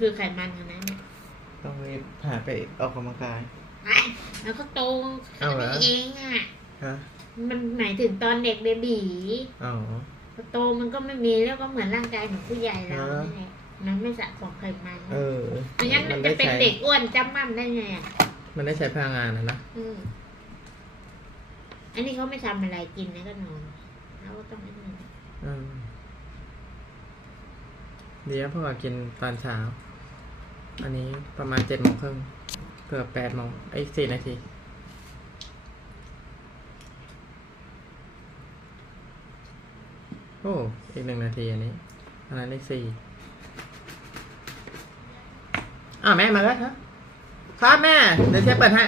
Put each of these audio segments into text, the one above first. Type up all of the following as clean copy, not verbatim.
คือไขมันอย่างนั้นเนี่ยต้องรีบพาไปออกกำลังกายแล้วก็โตแค่นี้เองอ่ะมันหมายถึงตอนเด็กเบบี๋พอโตมันก็ไม่มีแล้วก็เหมือนร่างกายของผู้ใหญ่เราเนี่ยมันไม่สะสมไขมันไม่งั้นมันจะเป็นเด็กอ้วนจำมั่มได้ไงอ่ะมันได้ใช้พลังงานนะอันนี้เขาไม่ทำอะไรกินนะก็นอนแล้วก็ต้องไม่นอนเดี๋ยวพวกเรากินตอนเช้าอันนี้ประมาณ7:30เกือบ8:004 นาทีโอ้อีก1 นาทีอันนี้อันนั้นได้4แม่มาแล้วครับแม่เดี๋ยวเชฟเปิดให้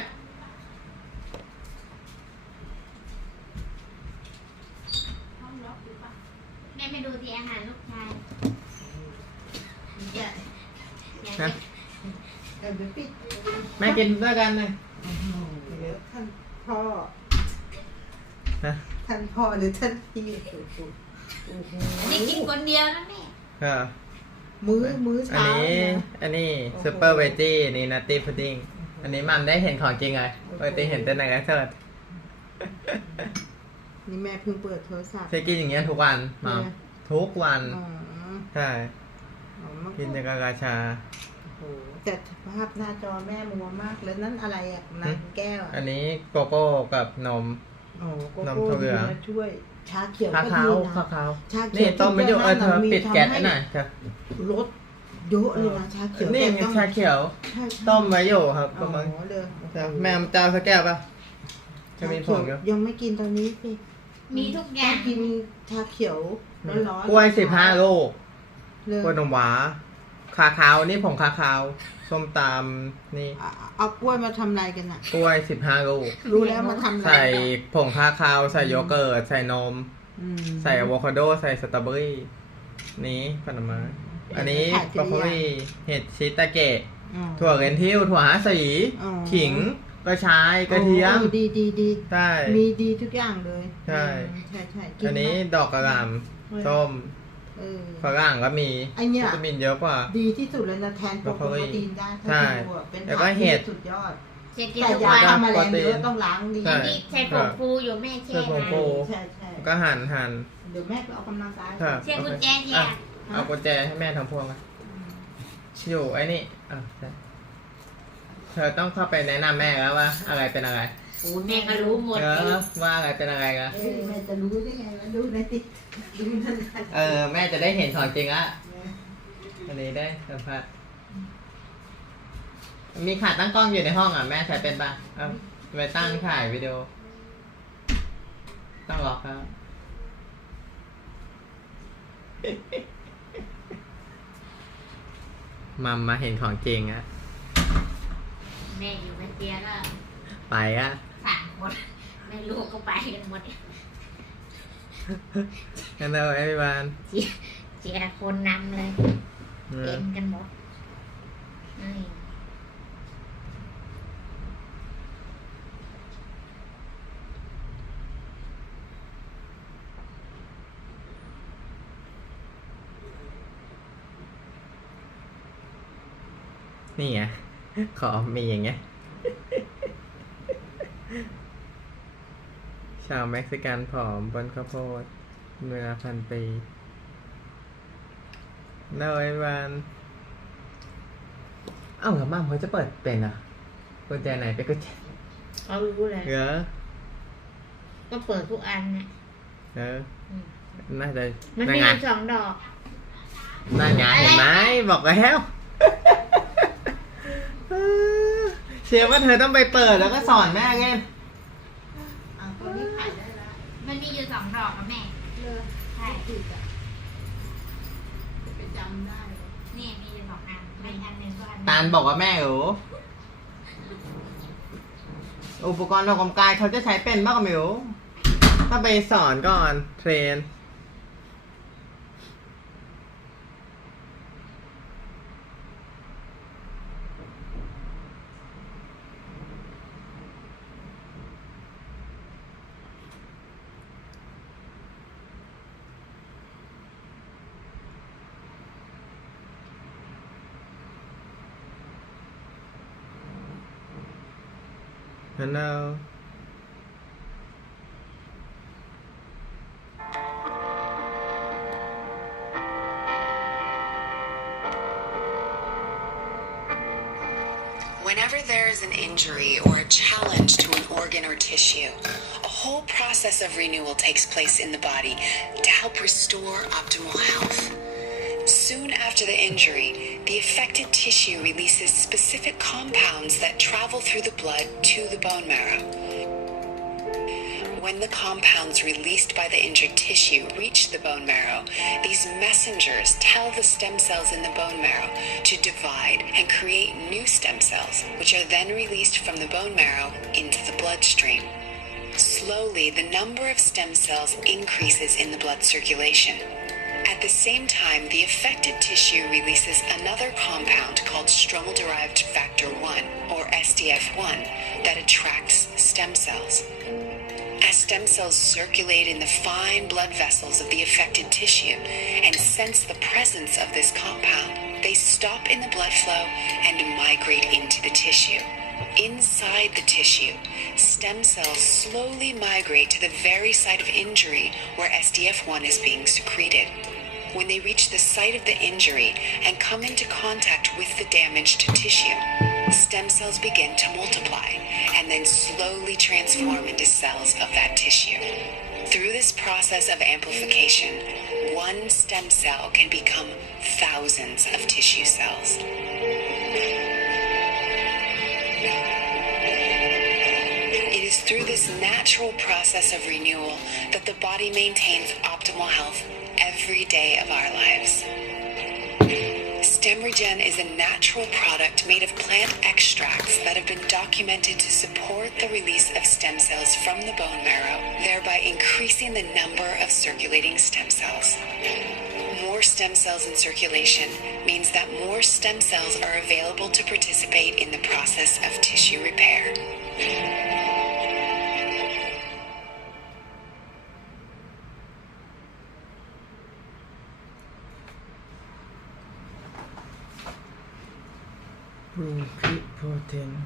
แม่ไปดูที่อาหารลูกชายแม่กินด้วยกันเลยท่านพ่อหรือท่านพี่นี่กินคนเดียวนะแม่มื้อเช้าอันนี้ซูเปอร์เวจี้นี่นัตตี้พุดดิ้งอันนี้มันได้เห็นของจริงเลยปกติเห็นแต่ในกระเทิดนี่แม่เพิ่งเปิดโทรศัพท์ใช้กินอย่างเงี้ยทุกวันมาทุกวันใช่กินในกาชาแต่ภาพหน้าจอแม่มัวมากแล้วนั่นอะไรอ่ะน้ำแก้วอันนี้โกโก้กับนมถั่วเหลืองช่วยชาเขียวก็ดีนะนี่ต้มไม่อยู่เธอปิดแก๊สหน่อยครับรสเยอะเลยนะชาเขียวนี่ชาเขียวต้มไว้อยู่ครับประมาณแม่เจ้าสักแก้วป่ะจะมีผงยังไม่กินตอนนี้สิมีทุกอย่างกินชาเขียวร้อนกล้วย15 ลูกกล้วยนมหวานคาคาวนี่ผงคาคาวส้มตำนี่เอากล้วยมาทำอะไรกันน่ะกล้วย15 ลูกรู้แล้วมาทำอะไรใส่ผงคาคาวใส่โยเกิร์ตใส่นมใส่อะโวคาโดใส่สตรอเบอรี่นี้ผลไม้อันนี้บรอกโคลีเห็ดชิตาเกะถั่วเรนทิลถั่วหาสีขิงกระชายกระเทียมดีใช่มีดีทุกอย่างเลยใช่อันนี้ดอกกระหล่ำส้มฝรั่งก็มีวิตามินเยอะกว่าดีที่สุดเลยนะแทนโปรตีนได้ใช่แล้วก็เห็ดสุดยอดแต่ยาทำแมลงเยอะต้องล้างดีนี่ใช้ผงฟูอยู่แม่แช่ใช่ก็หั่นเดี๋ยวแม่ไปออกกำลังกายเช่กุญแจแยกเอากุญแจให้แม่ทำพวงอยู่ไอ้นี่เธอต้องเข้าไปแนะนำแม่แล้วว่าอะไรเป็นอะไรแม่ก็รู้หมดว่าอะไรเป็นอะไรกันแม่จะรู้ได้ไงวะดูในติ๊กดูนั่นแม่จะได้เห็นของจริงละอันนี้ได้สัมผัสมีขาตั้งกล้องอยู่ในห้องแม่ใช้เป็นป่ะไปตั้งถ่ายวิดีโอต้องล็อกครับมัมมาเห็นของจริงแม่อยู่ไม่เตี้ยก็ไป3 คนแม่ลูกก็ไปกันหมดกันเลยไอ้บานเจียคนนำเลยเป็นกันหมดนี่ไงขอมีอย่างเงี้ยชาวเม็กซิกันผอมบนข้าวโพดเวลา1,000 ปีน่าไว้วันแล้วมั่มเขาจะเปิดเป็นกุญแจไหนเป็นกุญแจเขารู้เลยก็เปิดทุกอันเนี่ยน่าจะมันมี2 ดอกน่าไงเห็นไหมบอกแล้วเชื่อว่าเธอต้องไปเปิดแล้วก็สอนแม่ไงตัวนี้ขายได้แล้วมันมีอยู่2 ดอกกับแม่ใช่ไปจำได้นี่มีอยู่2 อันไม่อันนึงก็อันตาลบอกว่าแม่อุปกรณ์ออกกำลังกายเขาจะใช้เป็นมากกว่ามิวถ้าไปสอนก่อนเทรน Hello. Whenever there is an injury or a challenge to an organ or tissue, a whole process of renewal takes place in the body to help restore optimal health. Soon after the injury, the affected tissue releases specific compounds that travel through the blood to the bone marrow. When the compounds released by the injured tissue reach the bone marrow, these messengers tell the stem cells in the bone marrow to divide and create new stem cells, which are then released from the bone marrow into the bloodstream. Slowly, the number of stem cells increases in the blood circulation. At the same time, the affected tissue releases another compound called stromal-derived factor 1, or SDF1, that attracts stem cells. As stem cells circulate in the fine blood vessels of the affected tissue and sense the presence of this compound, they stop in the blood flow and migrate into the tissue. Inside the tissue, stem cells slowly migrate to the very site of injury where SDF1 is being secreted. When they reach the site of the injury and come into contact with the damaged tissue, stem cells begin to multiply and then slowly transform into cells of that tissue. Through this process of amplification, one stem cell can become thousands of tissue cells. It is through this natural process of renewal that the body maintains optimal health every day of our lives. StemRegen is a natural product made of plant extracts that have been documented to support the release of stem cells from the bone marrow, thereby increasing the number of circulating stem cells. More stem cells in circulation means that more stem cells are available to participate in the process of tissue repair. Pluripotent.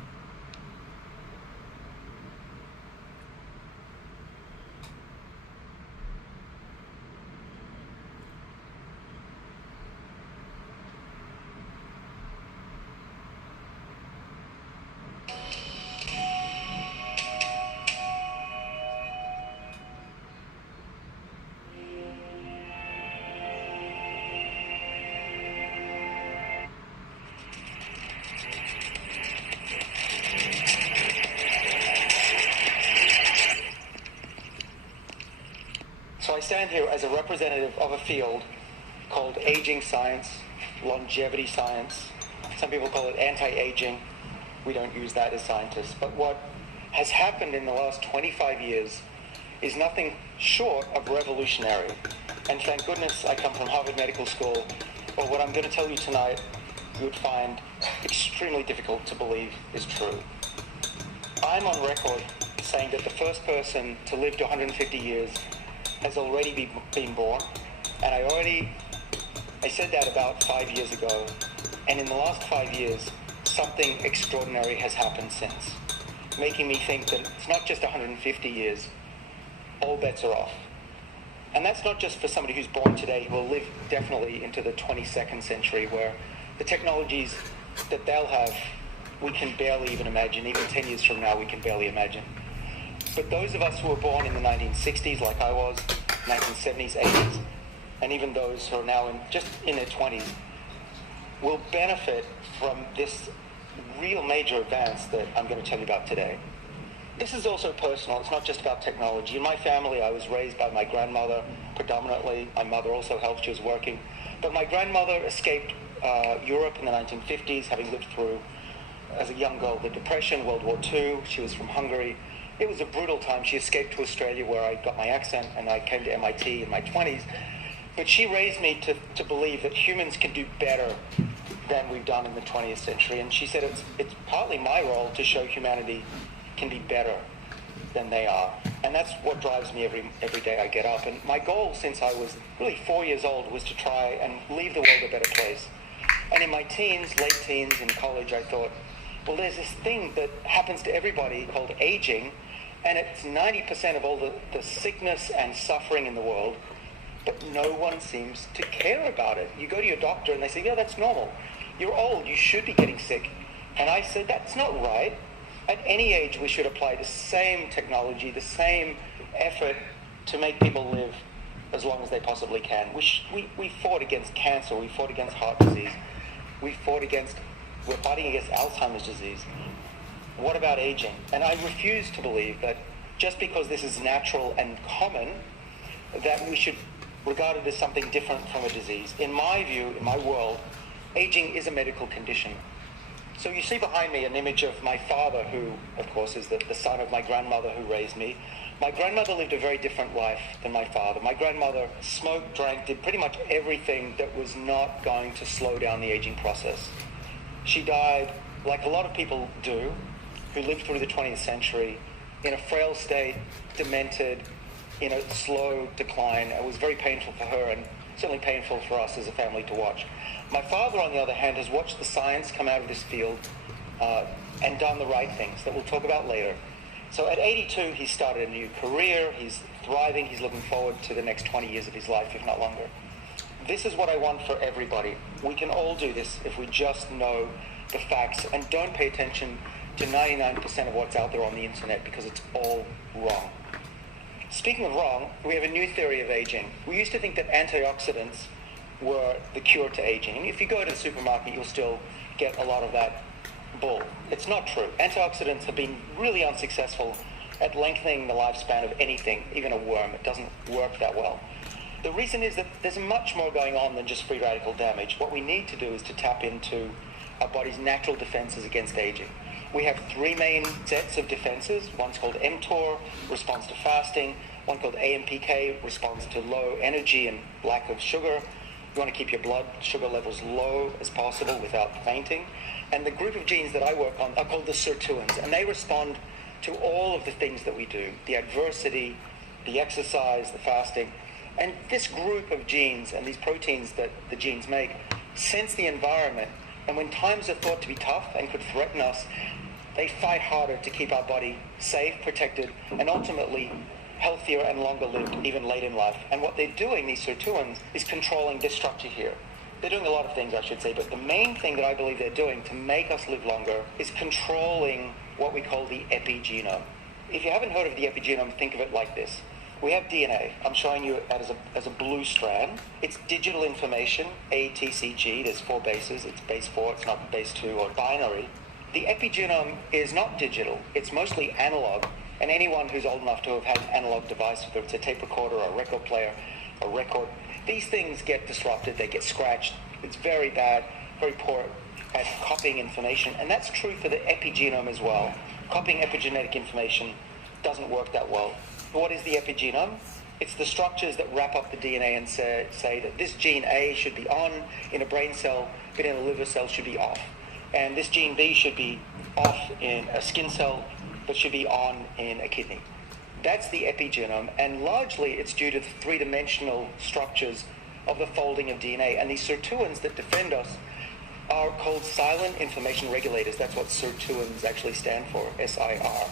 So I stand here as a representative of a field called aging science, longevity science. Some people call it anti-aging. We don't use that as scientists. But what has happened in the last 25 years is nothing short of revolutionary. And thank goodness I come from Harvard Medical School, or what I'm going to tell you tonight you would find extremely difficult to believe is true. I'm on record saying that the first person to live to 150 years has already been born, and I said that about 5 years ago, and in the last 5 years, something extraordinary has happened since, making me think that it's not just 150 years, all bets are off. And that's not just for somebody who's born today who will live definitely into the 22nd century, where the technologies that they'll have, we can barely even imagine. Even 10 years from now, we can barely imagine. But those of us who were born in the 1960s, like I was, 1970s, 80s, and even those who are now just in their 20s, will benefit from this real major advance that I'm going to tell you about today. This is also personal. It's not just about technology. In my family, I was raised by my grandmother predominantly. My mother also helped. She was working. But my grandmother escaped Europe in the 1950s, having lived through, as a young girl, the Depression, World War II. She was from Hungary. It was a brutal time. She escaped to Australia, where I got my accent, and I came to MIT in my 20s. But she raised me to believe that humans can do better than we've done in the 20th century. And she said it's partly my role to show humanity can be better than they are. And that's what drives me every day I get up. And my goal since I was really 4 years old was to try and leave the world a better place. And in my teens, late teens, in college, I thought, Well, there's this thing that happens to everybody called aging, and it's 90% of all the sickness and suffering in the world, but no one seems to care about it. You go to your doctor and they say, yeah, that's normal. You're old, you should be getting sick. And I said, that's not right. At any age, we should apply the same technology, the same effort to make people live as long as they possibly can. We fought against cancer, we fought against heart disease, we're fighting against Alzheimer's disease. What about aging? And I refuse to believe that just because this is natural and common, that we should regard it as something different from a disease. In my view, in my world, aging is a medical condition. So you see behind me an image of my father, who, of course, is the son of my grandmother who raised me. My grandmother lived a very different life than my father. My grandmother smoked, drank, did pretty much everything that was not going to slow down the aging process. She died, like a lot of people do, who lived through the 20th century, in a frail state, demented, in a slow decline. It was very painful for her and certainly painful for us as a family to watch. My father, on the other hand, has watched the science come out of this field and done the right things that we'll talk about later. So at 82, he started a new career. He's thriving. He's looking forward to the next 20 years of his life, if not longer. This is what I want for everybody. We can all do this if we just know the facts and don't pay attention to 99% of what's out there on the internet, because it's all wrong. Speaking of wrong, we have a new theory of aging. We used to think that antioxidants were the cure to aging. And if you go to the supermarket, you'll still get a lot of that bull. It's not true. Antioxidants have been really unsuccessful at lengthening the lifespan of anything, even a worm. It doesn't work that well. The reason is that there's much more going on than just free radical damage. What we need to do is to tap into our body's natural defenses against aging. We have three main sets of defenses. One's called mTOR, responds to fasting. One called AMPK, responds to low energy and lack of sugar. You want to keep your blood sugar levels low as possible without fainting. And the group of genes that I work on are called the sirtuins, and they respond to all of the things that we do, the adversity, the exercise, the fasting. And this group of genes and these proteins that the genes make sense the environment, and when times are thought to be tough and could threaten us, they fight harder to keep our body safe, protected, and ultimately healthier and longer lived, even late in life. And what they're doing, these sirtuins, is controlling this structure here. They're doing a lot of things, I should say, but the main thing that I believe they're doing to make us live longer is controlling what we call the epigenome. If you haven't heard of the epigenome, think of it like this. We have DNA. I'm showing you that as a blue strand. It's digital information, A, T, C, G. There's 4 bases. It's base 4. It's not base 2 or binary. The epigenome is not digital. It's mostly analog. And anyone who's old enough to have had an analog device, whether it's a tape recorder or a record player, a record, these things get disrupted. They get scratched. It's very bad, very poor at copying information. And that's true for the epigenome as well. Copying epigenetic information doesn't work that well. What is the epigenome? It's the structures that wrap up the DNA and say that this gene A should be on in a brain cell, but in a liver cell should be off. And this gene B should be off in a skin cell, but should be on in a kidney. That's the epigenome, and largely it's due to the three-dimensional structures of the folding of DNA. And these sirtuins that defend us are called silent information regulators. That's what sirtuins actually stand for, SIR.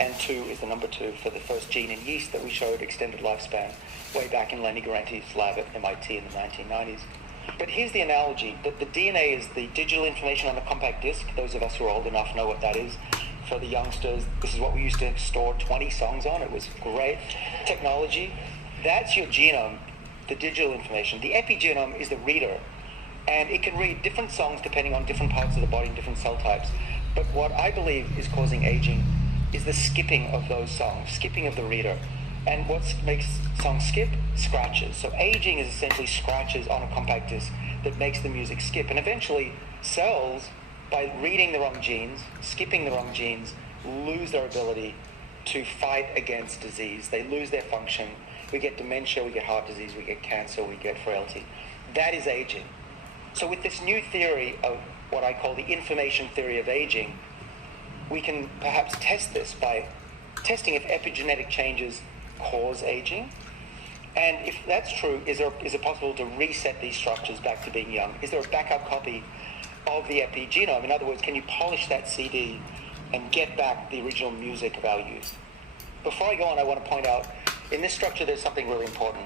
And 2 is the number 2 for the first gene in yeast that we showed extended lifespan way back in Lenny Garanti's lab at MIT in the 1990s. But here's the analogy, that the DNA is the digital information on a compact disc. Those of us who are old enough know what that is. For the youngsters, this is what we used to store 20 songs on. It was great technology. That's your genome, the digital information. The epigenome is the reader, and it can read different songs depending on different parts of the body and different cell types. But what I believe is causing aging is the skipping of those songs, skipping of the reader. And what makes songs skip? Scratches. So aging is essentially scratches on a compact disc that makes the music skip. And eventually, cells, by reading the wrong genes, skipping the wrong genes, lose their ability to fight against disease. They lose their function. We get dementia, we get heart disease, we get cancer, we get frailty. That is aging. So with this new theory of what I call the information theory of aging, we can perhaps test this by testing if epigenetic changes cause aging. And if that's true, is it possible to reset these structures back to being young? Is there a backup copy of the epigenome. In other words, can you polish that CD and get back the original music of our youth? Before I go on, I want to point out, in this structure, there's something really important.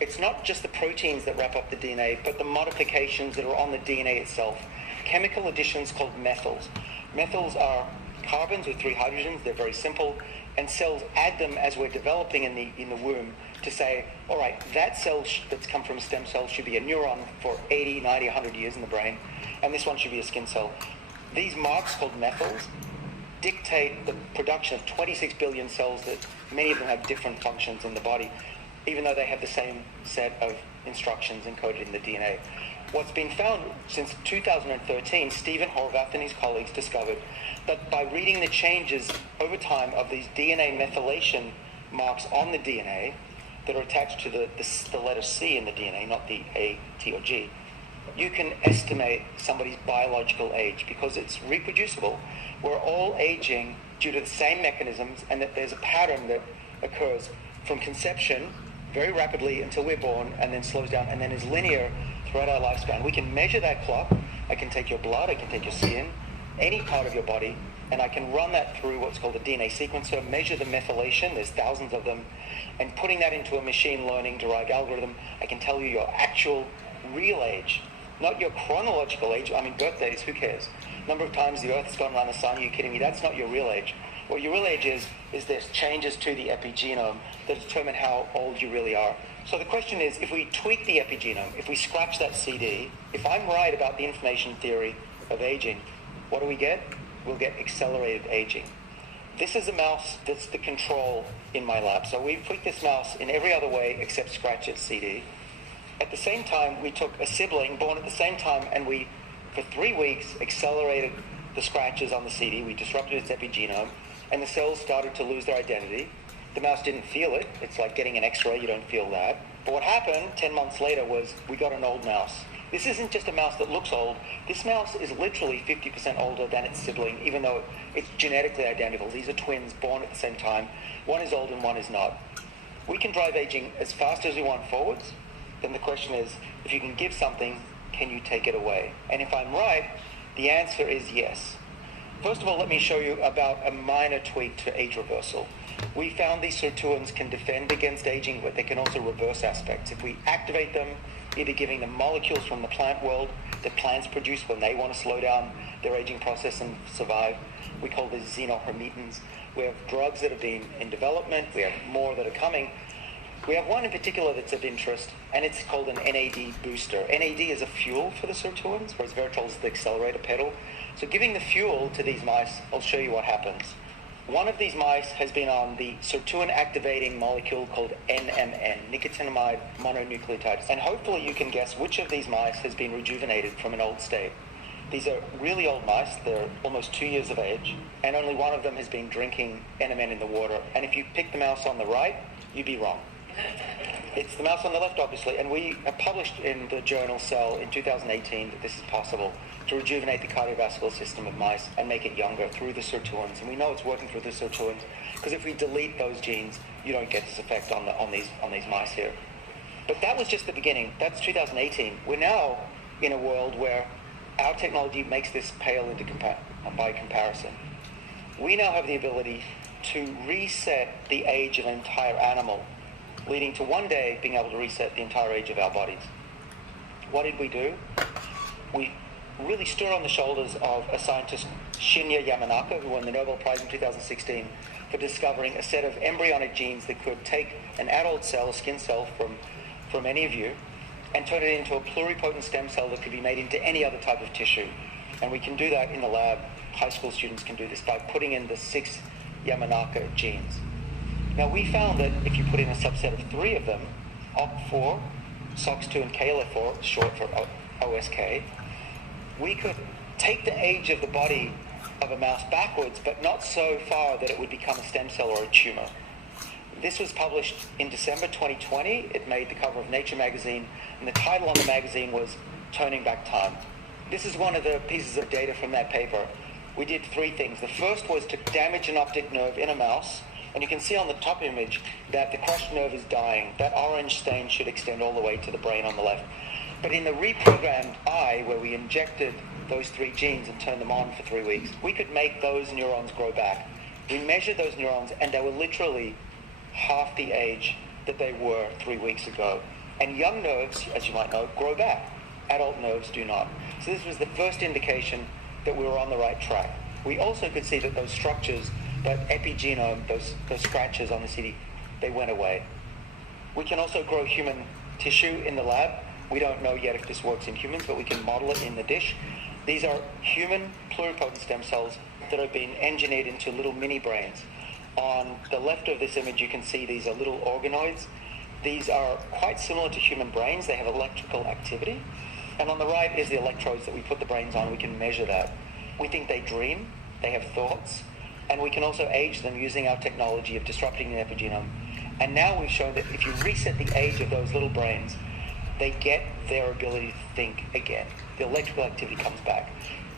It's not just the proteins that wrap up the DNA, but the modifications that are on the DNA itself. Chemical additions called methyls. Methyls are carbons with 3 hydrogens. They're very simple. And cells add them as we're developing in the womb to say, all right, that cell that's come from a stem cell should be a neuron for 80, 90, 100 years in the brain, and this one should be a skin cell. These marks called methyls dictate the production of 26 billion cells that many of them have different functions in the body, even though they have the same set of instructions encoded in the DNA. What's been found since 2013, Stephen Horvath and his colleagues discovered that by reading the changes over time of these DNA methylation marks on the DNA that are attached to the letter C in the DNA, not the A, T, or G, you can estimate somebody's biological age because it's reproducible. We're all aging due to the same mechanisms, and that there's a pattern that occurs from conception very rapidly until we're born, and then slows down, and then is linear throughout our lifespan. We can measure that clock. I can take your blood, I can take your skin, any part of your body, and I can run that through what's called a DNA sequencer, measure the methylation, there's thousands of them, and putting that into a machine learning derived algorithm, I can tell you your actual real age, not your chronological age. I mean, birthdays, who cares? Number of times the Earth has gone around the sun, are you kidding me? That's not your real age. What your real age is there's changes to the epigenome that determine how old you really are. So the question is, if we tweak the epigenome, if we scratch that CD, if I'm right about the information theory of aging, what do we get? We'll get accelerated aging. This is a mouse that's the control in my lab. So we've tweaked this mouse in every other way except scratch its CD. At the same time, we took a sibling born at the same time, and we, for 3 weeks, accelerated the scratches on the CD. We disrupted its epigenome, and the cells started to lose their identity. The mouse didn't feel it. It's like getting an X-ray, you don't feel that. But what happened 10 months later was we got an old mouse. This isn't just a mouse that looks old. This mouse is literally 50% older than its sibling, even though it's genetically identical. These are twins born at the same time. One is old and one is not. We can drive aging as fast as we want forwards. Then the question is, if you can give something, can you take it away? And if I'm right, the answer is yes. First of all, let me show you about a minor tweak to age reversal. We found these sirtuins can defend against aging, but they can also reverse aspects. If we activate them, either giving them molecules from the plant world that plants produce when they want to slow down their aging process and survive, we call these xenohermetins. We have drugs that have been in development. We have more that are coming. We have one in particular that's of interest, and it's called an NAD booster. NAD is a fuel for the sirtuins, whereas Veritol is the accelerator pedal. So giving the fuel to these mice, I'll show you what happens. One of these mice has been on the sirtuin activating molecule called NMN, nicotinamide mononucleotide. And hopefully you can guess which of these mice has been rejuvenated from an old state. These are really old mice. They're almost 2 years of age, and only one of them has been drinking NMN in the water. And if you pick the mouse on the right, you'd be wrong. It's the mouse on the left, obviously, and we have published in the journal Cell in 2018 that this is possible to rejuvenate the cardiovascular system of mice and make it younger through the sirtuins. And we know it's working through the sirtuins because if we delete those genes, you don't get this effect on these mice here. But that was just the beginning. That's 2018. We're now in a world where our technology makes this pale into by comparison. We now have the ability to reset the age of an entire animal, leading to one day being able to reset the entire age of our bodies. What did we do? We really stood on the shoulders of a scientist, Shinya Yamanaka, who won the Nobel Prize in 2016 for discovering a set of embryonic genes that could take an adult cell, a skin cell from any of you, and turn it into a pluripotent stem cell that could be made into any other type of tissue. And we can do that in the lab. High school students can do this by putting in the 6 Yamanaka genes. Now, we found that if you put in a subset of 3 of them, OCT4, SOX2, and KLF4, short for OSK, we could take the age of the body of a mouse backwards, but not so far that it would become a stem cell or a tumor. This was published in December 2020. It made the cover of Nature magazine, and the title on the magazine was Turning Back Time. This is one of the pieces of data from that paper. We did 3 things. The first was to damage an optic nerve in a mouse, and you can see on the top image that the crushed nerve is dying. That orange stain should extend all the way to the brain on the left. But in the reprogrammed eye, where we injected those 3 genes and turn them on for 3 weeks, we could make those neurons grow back. We measured those neurons and they were literally half the age that they were 3 weeks ago. And young nerves, as you might know, grow back. Adult nerves do not. So this was the first indication that we were on the right track. We also could see that those structures, that epigenome, those scratches on the CD, they went away. We can also grow human tissue in the lab. We don't know yet if this works in humans, but we can model it in the dish. These are human pluripotent stem cells that have been engineered into little mini brains. On the left of this image, you can see these are little organoids. These are quite similar to human brains. They have electrical activity. And on the right is the electrodes that we put the brains on. We can measure that. We think they dream, they have thoughts, and we can also age them using our technology of disrupting the epigenome. And now we've shown that if you reset the age of those little brains, they get their ability to think again. The electrical activity comes back.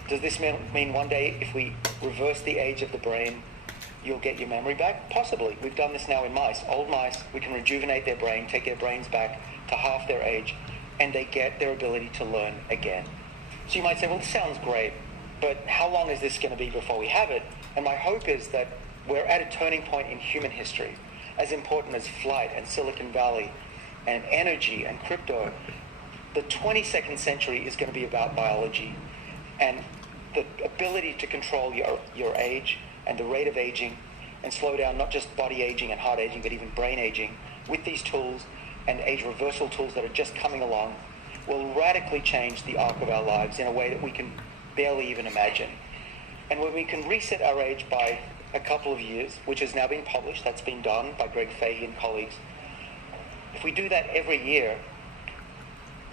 Does this mean one day if we reverse the age of the brain, you'll get your memory back? Possibly. We've done this now in mice. Old mice, we can rejuvenate their brain, take their brains back to half their age, and they get their ability to learn again. So you might say, well, this sounds great, but how long is this going to be before we have it? And my hope is that we're at a turning point in human history, as important as flight and Silicon Valley and energy and crypto. The 22nd century is going to be about biology and the ability to control your age and the rate of aging and slow down not just body aging and heart aging, but even brain aging with these tools and age reversal tools that are just coming along will radically change the arc of our lives in a way that we can barely even imagine. And when we can reset our age by a couple of years, which has now been published, that's been done by Greg Fahey and colleagues, if we do that every year,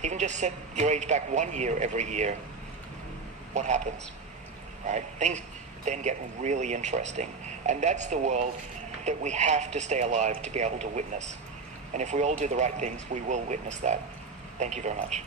even just set your age back 1 year every year, what happens, right? Things then get really interesting. And that's the world that we have to stay alive to be able to witness. And if we all do the right things, we will witness that. Thank you very much.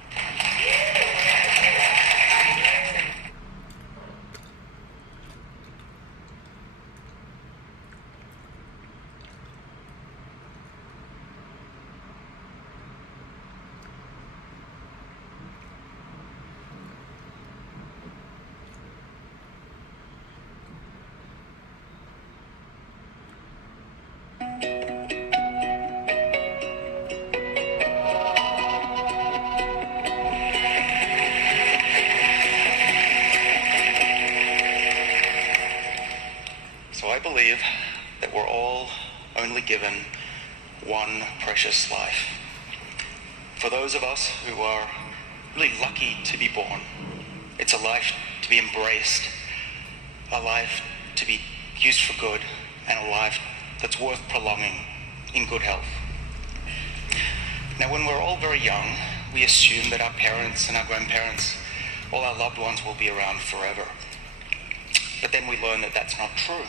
That we're all only given one precious life. For those of us who are really lucky to be born, it's a life to be embraced, a life to be used for good, and a life that's worth prolonging in good health. Now, when we're all very young, we assume that our parents and our grandparents, all our loved ones, will be around forever. But then we learn that that's not true.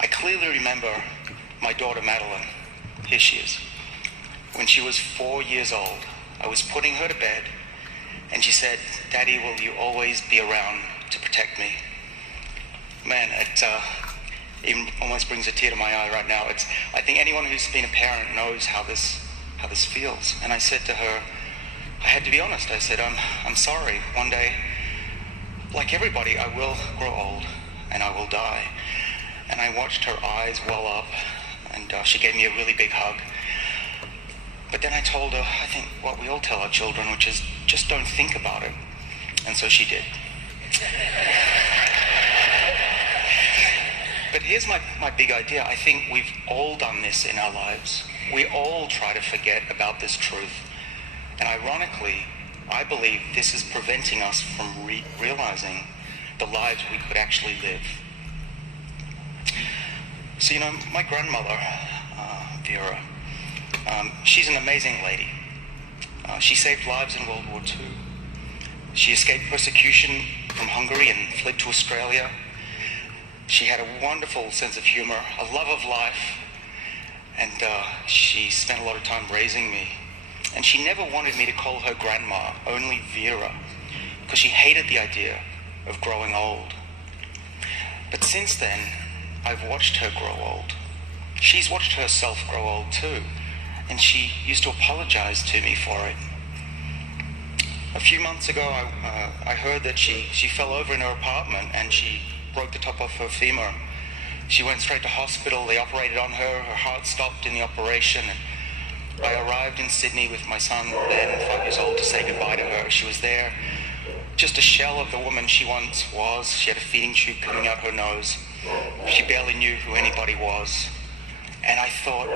I clearly remember my daughter Madeline, here she is. When she was 4 years old, I was putting her to bed and she said, "Daddy, will you always be around to protect me?" Man, it even almost brings a tear to my eye right now. I think anyone who's been a parent knows how this feels. And I said to her, I had to be honest, I said, I'm sorry. One day, like everybody, I will grow old and I will die. And I watched her eyes well up, and she gave me a really big hug. But then I told her, I think what we all tell our children, which is just don't think about it. And so she did. But here's my big idea. I think we've all done this in our lives. We all try to forget about this truth. And ironically, I believe this is preventing us from realizing the lives we could actually live. So, my grandmother, Vera, she's an amazing lady. She saved lives in World War II. She escaped persecution from Hungary and fled to Australia. She had a wonderful sense of humor, a love of life, and she spent a lot of time raising me. And she never wanted me to call her grandma, only Vera, because she hated the idea of growing old. But since then, I've watched her grow old. She's watched herself grow old too, and she used to apologize to me for it. A few months ago, I heard that she fell over in her apartment and she broke the top off her femur. She went straight to hospital. They operated on her. Her heart stopped in the operation. I arrived in Sydney with my son, then 5 years old, to say goodbye to her. She was there, just a shell of the woman she once was. She had a feeding tube coming out her nose. She barely knew who anybody was. And I thought,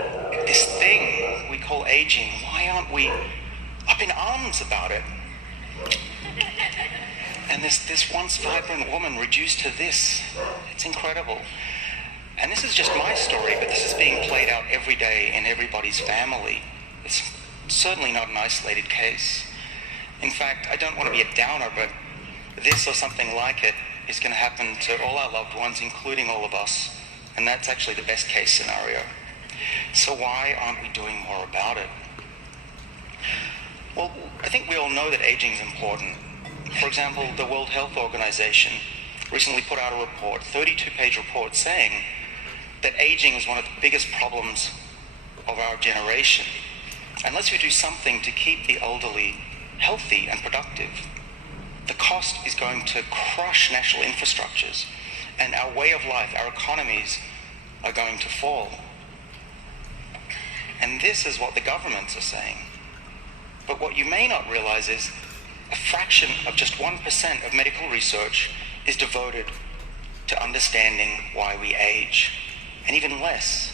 this thing we call aging, why aren't we up in arms about it? And this once vibrant woman reduced to this. It's incredible. And this is just my story, but this is being played out every day in everybody's family. It's certainly not an isolated case. In fact, I don't want to be a downer, but this or something like it is going to happen to all our loved ones, including all of us. And that's actually the best case scenario. So why aren't we doing more about it? Well, I think we all know that aging is important. For example, the World Health Organization recently put out a report, 32-page report, saying that aging is one of the biggest problems of our generation. Unless we do something to keep the elderly healthy and productive, the cost is going to crush national infrastructures, and our way of life, our economies, are going to fall. And this is what the governments are saying. But what you may not realize is a fraction of just 1% of medical research is devoted to understanding why we age, and even less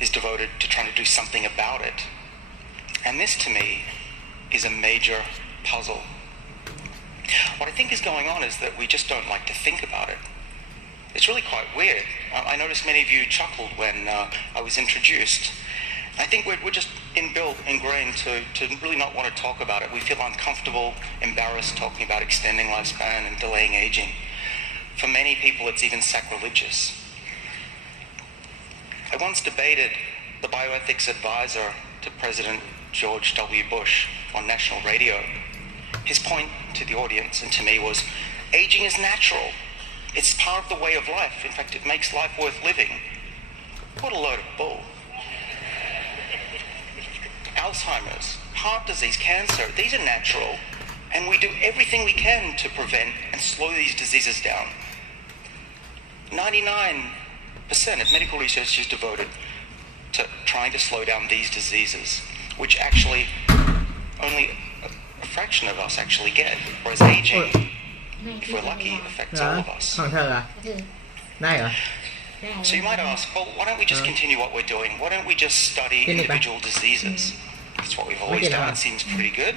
is devoted to trying to do something about it. And this, to me, is a major puzzle. What I think is going on is that we just don't like to think about it. It's really quite weird. I noticed many of you chuckled when I was introduced. I think we're just ingrained to really not want to talk about it. We feel uncomfortable, embarrassed talking about extending lifespan and delaying aging. For many people, it's even sacrilegious. I once debated the bioethics advisor to President George W. Bush on national radio. His point to the audience and to me was, aging is natural. It's part of the way of life. In fact, it makes life worth living. What a load of bull. Alzheimer's, heart disease, cancer, these are natural, and we do everything we can to prevent and slow these diseases down. 99% of medical research is devoted to trying to slow down these diseases, which actually only a fraction of us actually get, whereas aging, if we're lucky, affects all of us. ของเธออะได้เหรอ So you might ask, well, why don't we just continue what we're doing? Why don't we just study individual diseases? That's what we've always done. It seems pretty good.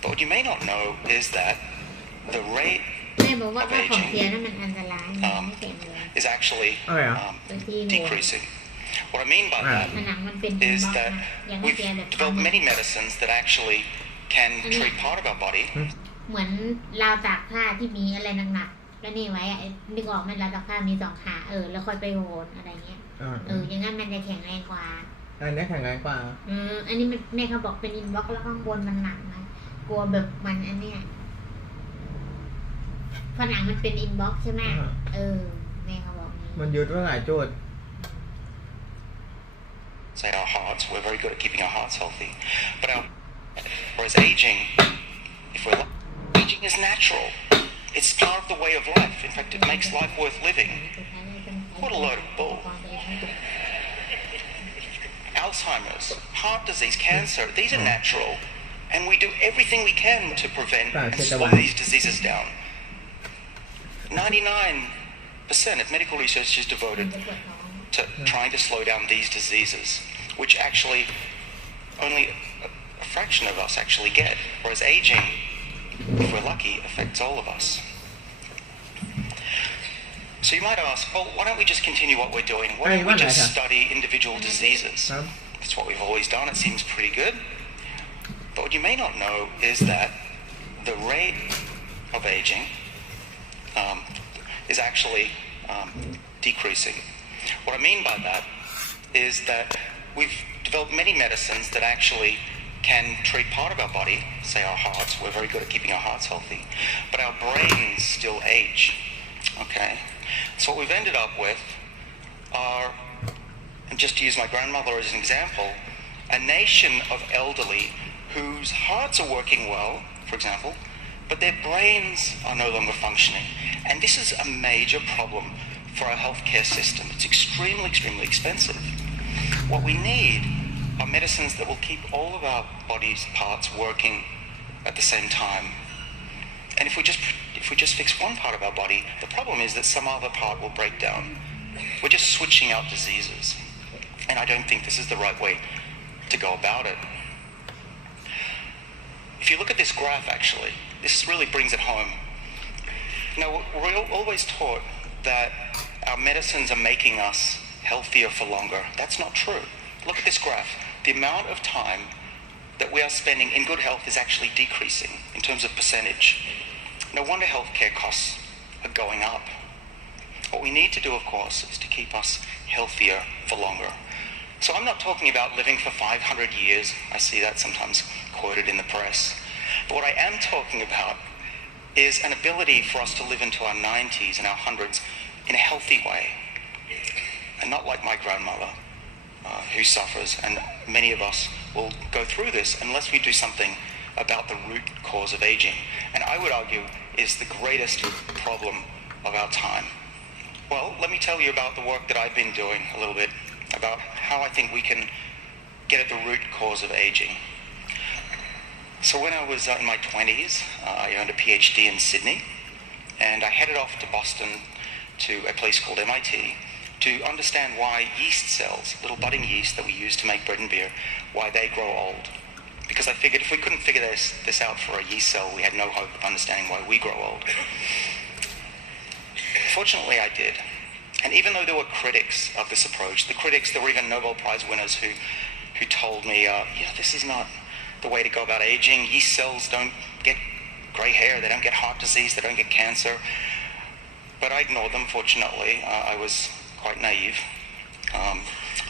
But what you may not know is that the rate แม่บอกว่าของเสียนั้นมันอันตรายไม่เก่งเลย is actually decreasing. What I mean by that is that we've developed many medicines that actually can treat part of our body. เหมือนราวตากผ้าที่มีอะไรหนักๆแล้วนี่ไว้นึกออกไหมราวตากผ้ามี2 ขาแล้วค่อยไปโหนอะไรเงี้ยอย่างงั้นมันจะแข็งแรงกว่าอันนี้แข็งแรงกว่าอันนี้แม่เขาบอกเป็นอินบ็อกซ์แล้วข้างบนมันหนักนะกลัวแบบมันอันเนี้ยผนังมันเป็นอินบ็อกซ์ใช่ไหมแม่เขาบอกมันยึดไว้หลายจุด Say our hearts, we're very good at keeping our hearts healthy. But whereas aging, aging is natural. It's part of the way of life. In fact, it makes life worth living. What a load of bull. Alzheimer's, heart disease, cancer, these are natural. And we do everything we can to prevent and slow these diseases down. 99% of medical research is devoted to trying to slow down these diseases, which actually only a fraction of us actually get, whereas aging, if we're lucky, affects all of us. So you might ask, well, why don't we just continue what we're doing? Why don't we just study individual diseases? That's what we've always done. It seems pretty good. But what you may not know is that the rate of aging is actually decreasing. What I mean by that is that we've developed many medicines that actually can treat part of our body, say our hearts. We're very good at keeping our hearts healthy. But our brains still age. Okay? So what we've ended up with are, and just to use my grandmother as an example, a nation of elderly whose hearts are working well, for for example, but their brains are no longer functioning. And this is a major problem for our healthcare system. It's extremely, extremely expensive. What we need are medicines that will keep all of our body's parts working at the same time. And if we just fix one part of our body, the problem is that some other part will break down. We're just switching out diseases. And I don't think this is the right way to go about it. If you look at this graph, actually, this really brings it home. Now, we're always taught that our medicines are making us healthier for longer. That's not true. Look at this graph. The amount of time that we are spending in good health is actually decreasing in terms of percentage. No wonder healthcare costs are going up. What we need to do, of course, is to keep us healthier for longer. So I'm not talking about living for 500 years. I see that sometimes quoted in the press. But what I am talking about is an ability for us to live into our 90s and our 100s in a healthy way. And not like my grandmother, who suffers, and many of us will go through this unless we do something about the root cause of aging. And I would argue is the greatest problem of our time. Well, let me tell you about the work that I've been doing a little bit, about how I think we can get at the root cause of aging. So when I was in my 20s, I earned a PhD in Sydney, and I headed off to Boston to a place called MIT to understand why yeast cells, little budding yeast that we use to make bread and beer, why they grow old. Because I figured if we couldn't figure this out for a yeast cell, we had no hope of understanding why we grow old. Fortunately, I did. And even though there were critics of this approach, there were even Nobel Prize winners who told me, this is not the way to go about aging. Yeast cells don't get grey hair, they don't get heart disease, they don't get cancer. But I ignored them, fortunately. I was quite naive,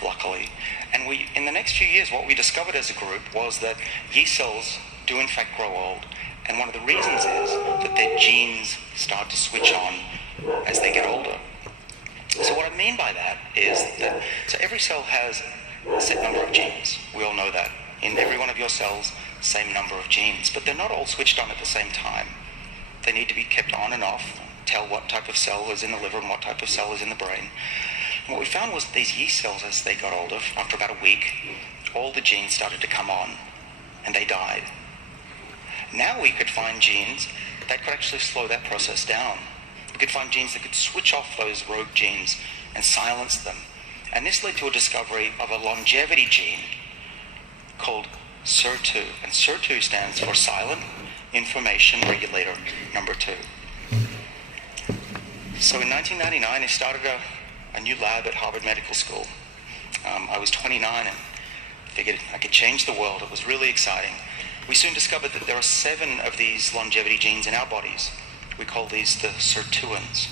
luckily. And in the next few years, what we discovered as a group was that yeast cells do in fact grow old. And one of the reasons is that their genes start to switch on as they get older. So what I mean by that is that, so every cell has a set number of genes. We all know that. In every one of your cells, same number of genes. But they're not all switched on at the same time. They need to be kept on and off, tell what type of cell is in the liver and what type of cell is in the brain. And what we found was these yeast cells, as they got older, after about a week, all the genes started to come on, and they died. Now we could find genes that could actually slow that process down. We could find genes that could switch off those rogue genes and silence them. And this led to a discovery of a longevity gene called SIR2. And SIR2 stands for Silent Information Regulator number 2. So in 1999, I started a new lab at Harvard Medical School. I was 29 and figured I could change the world. It was really exciting. We soon discovered that there are 7 of these longevity genes in our bodies. We call these the sirtuins.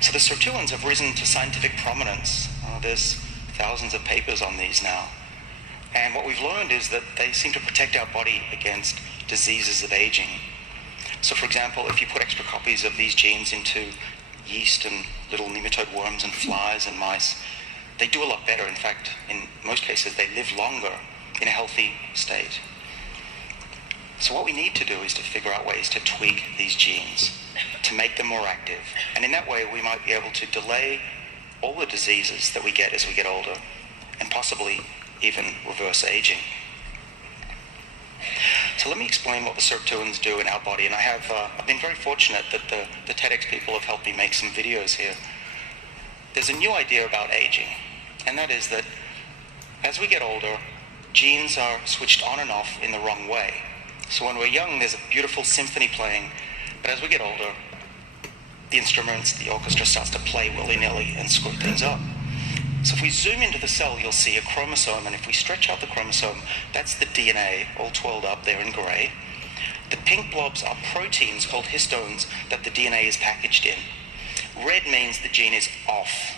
So the sirtuins have risen to scientific prominence. There's thousands of papers on these now. And what we've learned is that they seem to protect our body against diseases of aging. So for example, if you put extra copies of these genes into yeast and little nematode worms and flies and mice, they do a lot better. In fact, in most cases, they live longer in a healthy state. So what we need to do is to figure out ways to tweak these genes, to make them more active. And in that way, we might be able to delay all the diseases that we get as we get older, and possibly even reverse aging. So let me explain what the sirtuins do in our body. And I've been very fortunate that the TEDx people have helped me make some videos here. There's a new idea about aging, and that is that as we get older, genes are switched on and off in the wrong way. So when we're young, there's a beautiful symphony playing, but as we get older, the instruments, the orchestra starts to play willy-nilly and screw things up. So if we zoom into the cell, you'll see a chromosome, and if we stretch out the chromosome, that's the DNA, all twirled up there in grey. The pink blobs are proteins called histones that the DNA is packaged in. Red means the gene is off.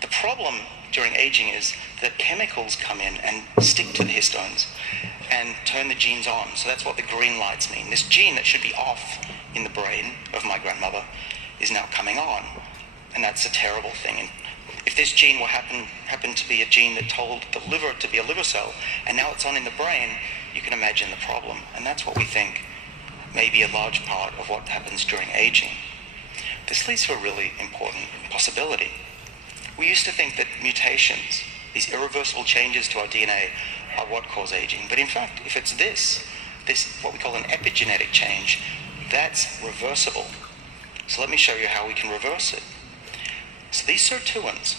The problem during aging is that chemicals come in and stick to the histones and turn the genes on. So that's what the green lights mean. This gene that should be off in the brain of my grandmother is now coming on. And that's a terrible thing. And if this gene will happen to be a gene that told the liver to be a liver cell, and now it's on in the brain, you can imagine the problem. And that's what we think may be a large part of what happens during aging. This leads to a really important possibility. We used to think that mutations, these irreversible changes to our DNA, are what cause aging. But in fact, if it's this what we call an epigenetic change, that's reversible. So let me show you how we can reverse it. So these sirtuins,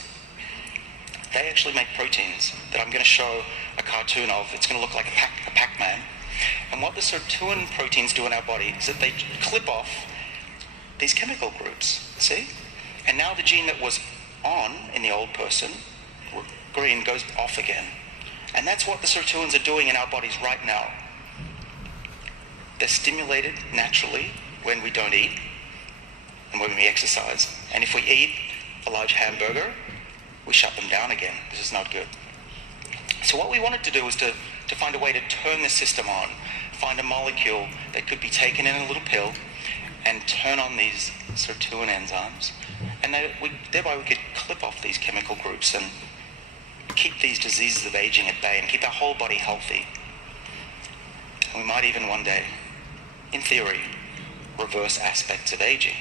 they actually make proteins that I'm going to show a cartoon of. It's going to look like a Pac-Man. And what the sirtuin proteins do in our body is that they clip off these chemical groups, see? And now the gene that was on in the old person, green, goes off again. And that's what the sirtuins are doing in our bodies right now. They're stimulated naturally when we don't eat and when we exercise. And if we eat a large hamburger, we shut them down again. This is not good. So what we wanted to do was to find a way to turn the system on, find a molecule that could be taken in a little pill and turn on these sirtuin enzymes. And thereby we could clip off these chemical groups and keep these diseases of aging at bay and keep our whole body healthy. And we might even one day, in theory, reverse aspects of aging.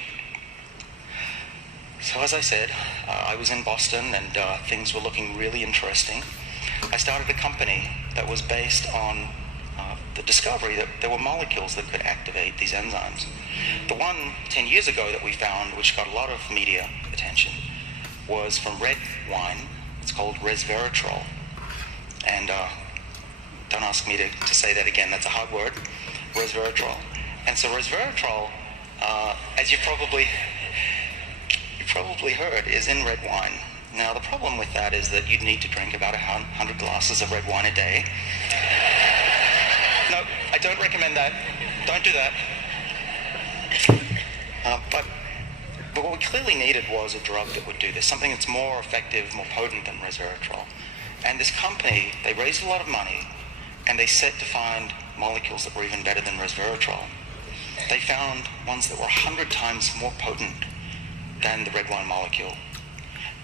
So as I said, I was in Boston and things were looking really interesting. I started a company that was based on the discovery that there were molecules that could activate these enzymes. The one 10 years ago that we found, which got a lot of media attention, was from red wine. It's called resveratrol. And don't ask me to say that again, that's a hard word, resveratrol. And so resveratrol, as you probably heard, is in red wine. Now the problem with that is that you'd need to drink about 100 glasses of red wine a day. No, I don't recommend that. Don't do that. But what we clearly needed was a drug that would do this, something that's more effective, more potent than resveratrol. And this company, they raised a lot of money, and they set to find molecules that were even better than resveratrol. They found ones that were 100 times more potent than the red wine molecule.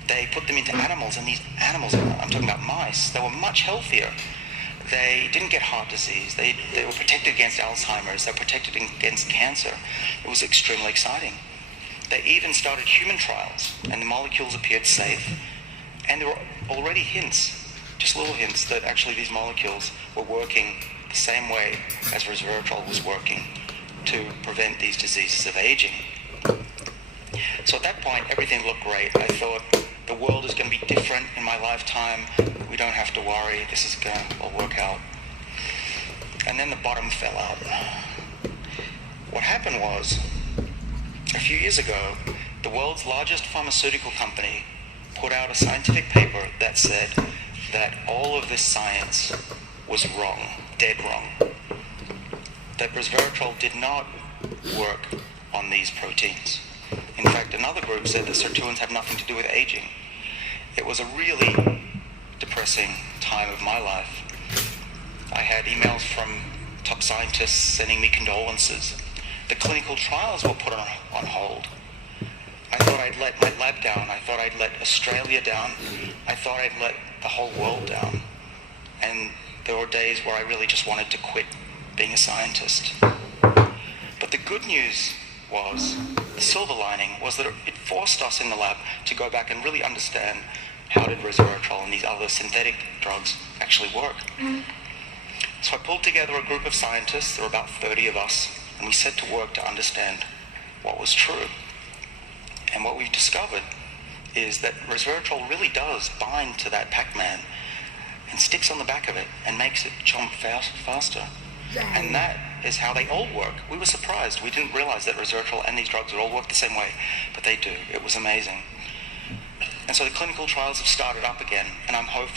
They put them into animals, and these animals, I'm talking about mice, they were much healthier. They didn't get heart disease. They were protected against Alzheimer's. They were protected against cancer. It was extremely exciting. They even started human trials, and the molecules appeared safe. And there were already hints, just little hints, that actually these molecules were working the same way as resveratrol was working to prevent these diseases of aging. So at that point, everything looked great. I thought, the world is going to be different in my lifetime. We don't have to worry. This is going to all work out. And then the bottom fell out. What happened was, a few years ago, the world's largest pharmaceutical company put out a scientific paper that said that all of this science was wrong, dead wrong. That resveratrol did not work on these proteins. In fact, another group said that sirtuins have nothing to do with aging. It was a really depressing time of my life. I had emails from top scientists sending me condolences. The clinical trials were put on hold. I thought I'd let my lab down. I thought I'd let Australia down. I thought I'd let the whole world down. And there were days where I really just wanted to quit being a scientist. But the good news was, the silver lining was that it forced us in the lab to go back and really understand how did resveratrol and these other synthetic drugs actually work. So I pulled together a group of scientists, there were about 30 of us, and we set to work to understand what was true. And what we've discovered is that resveratrol really does bind to that Pac-Man and sticks on the back of it and makes it jump faster. And that is how they all work. We were surprised. We didn't realize that resveratrol and these drugs would all work the same way, but they do. It was amazing. And so the clinical trials have started up again, and I'm hopeful